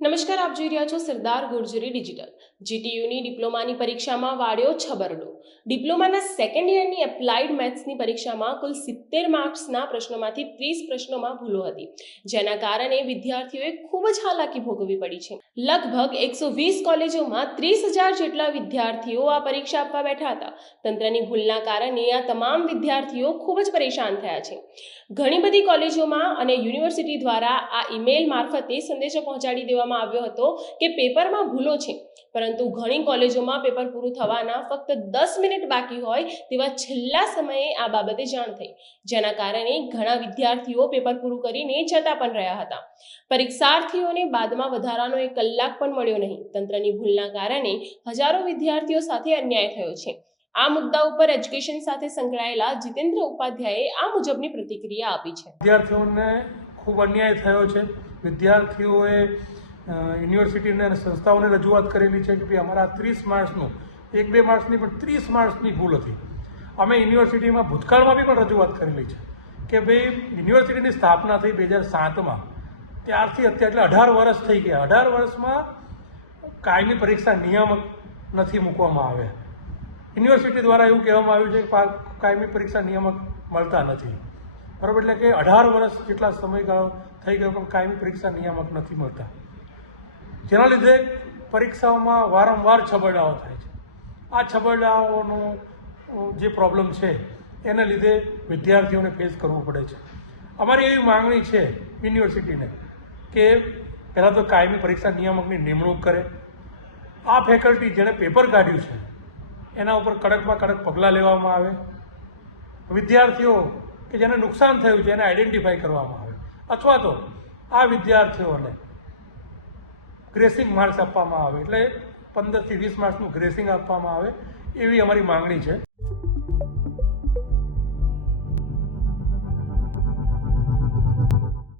નમસ્કાર, આપ જોઈ રહ્યા છો સરદાર ગુર્જરી ડિજિટલ. જીટીયુની ડિપ્લોમાની પરીક્ષામાં વાળ્યો છબરડો. ડિપ્લોમાના સેકન્ડ યરની એપ્લાઇડ મેથ્સની પરીક્ષામાં કુલ સિત્તેર માર્ક્સના પ્રશ્નોમાંથી ત્રીસ પ્રશ્નોમાં ભૂલો હતી. જેના કારણે વિદ્યાર્થીઓએ ખૂબ જ હાલાકી ભોગવવી પડી છે. લગભગ એકસો વીસ કોલેજોમાં ત્રીસ હજાર જેટલા વિદ્યાર્થીઓ આ પરીક્ષા આપવા બેઠા હતા. તંત્રની ભૂલના કારણે આ તમામ વિદ્યાર્થીઓ ખૂબ જ પરેશાન થયા છે. ઘણી બધી કોલેજોમાં અને યુનિવર્સિટી દ્વારા આ ઈમેલ મારફતે સંદેશો પહોંચાડી દેવામાં આવ્યો હતો કે પેપરમાં ભૂલો છે. પરંતુ ઘણી કોલેજોમાં પેપર પૂરું થવાના ફક્ત દસ મિનિટ બાકી હોય તેવા છેલ્લા સમયે આ બાબતે જાણ થઈ. જેના કારણે ઘણા વિદ્યાર્થીઓ પેપર પૂરું કરીને જતા પણ રહ્યા હતા. પરીક્ષાર્થીઓને બાદમાં વધારાનો એક કલાક પણ મળ્યો નહીં. તંત્રની ભૂલના કારણે હજારો વિદ્યાર્થીઓ સાથે અન્યાય થયો છે. આ મુદ્દા ઉપર એજ્યુકેશન સાથે સંકળાયેલા જીતેન્દ્ર ઉપાધ્યાયે આ મુજબની પ્રતિક્રિયા આપી છે. વિદ્યાર્થીઓને ખૂબ અન્યાય થયો છે. વિદ્યાર્થીઓએ યુનિવર્સિટીને સંસ્થાઓને રજૂઆત કરેલી છે કે ભાઈ અમારા ત્રીસ માર્ક્સનું, એક બે માર્ક્સની પણ ત્રીસ માર્ક્સની ભૂલ હતી. અમે યુનિવર્સિટીમાં ભૂતકાળમાં બી પણ રજૂઆત કરેલી છે કે ભાઈ યુનિવર્સિટીની સ્થાપના થઈ બે હજાર સાતમાં. ત્યારથી અત્યારે એટલે અઢાર વર્ષ થઈ ગયા. અઢાર વર્ષમાં કાયમી પરીક્ષા નિયામક નથી મૂકવામાં આવ્યા. યુનિવર્સિટી દ્વારા એવું કહેવામાં આવ્યું છે કે કાયમી પરીક્ષા નિયામક મળતા નથી. બરાબર? એટલે કે અઢાર વર્ષ જેટલા સમયગાળો થઈ ગયો પણ કાયમી પરીક્ષા નિયામક નથી મળતા. જેના લીધે પરીક્ષાઓમાં વારંવાર છબરડાઓ થાય છે. આ છબરડાઓનો જે પ્રોબ્લેમ છે, એને લીધે વિદ્યાર્થીઓને ફેસ કરવું પડે છે. અમારી એવી માંગણી છે યુનિવર્સિટીને કે પહેલાં તો કાયમી પરીક્ષા નિયામકની નિમણૂક કરે. આ ફેકલ્ટી જેણે પેપર કાઢ્યું છે, એના ઉપર કડકમાં કડક પગલાં લેવામાં આવે. વિદ્યાર્થીઓ કે જેને નુકસાન થયું છે, એને આઈડેન્ટિફાઈ કરવામાં આવે. અથવા તો આ વિદ્યાર્થીઓને ગ્રેસિંગ માર્ક્સ આપવામાં આવે. એટલે પંદરથી વીસ માર્ક્સનું ગ્રેસિંગ આપવામાં આવે એવી અમારી માંગણી છે.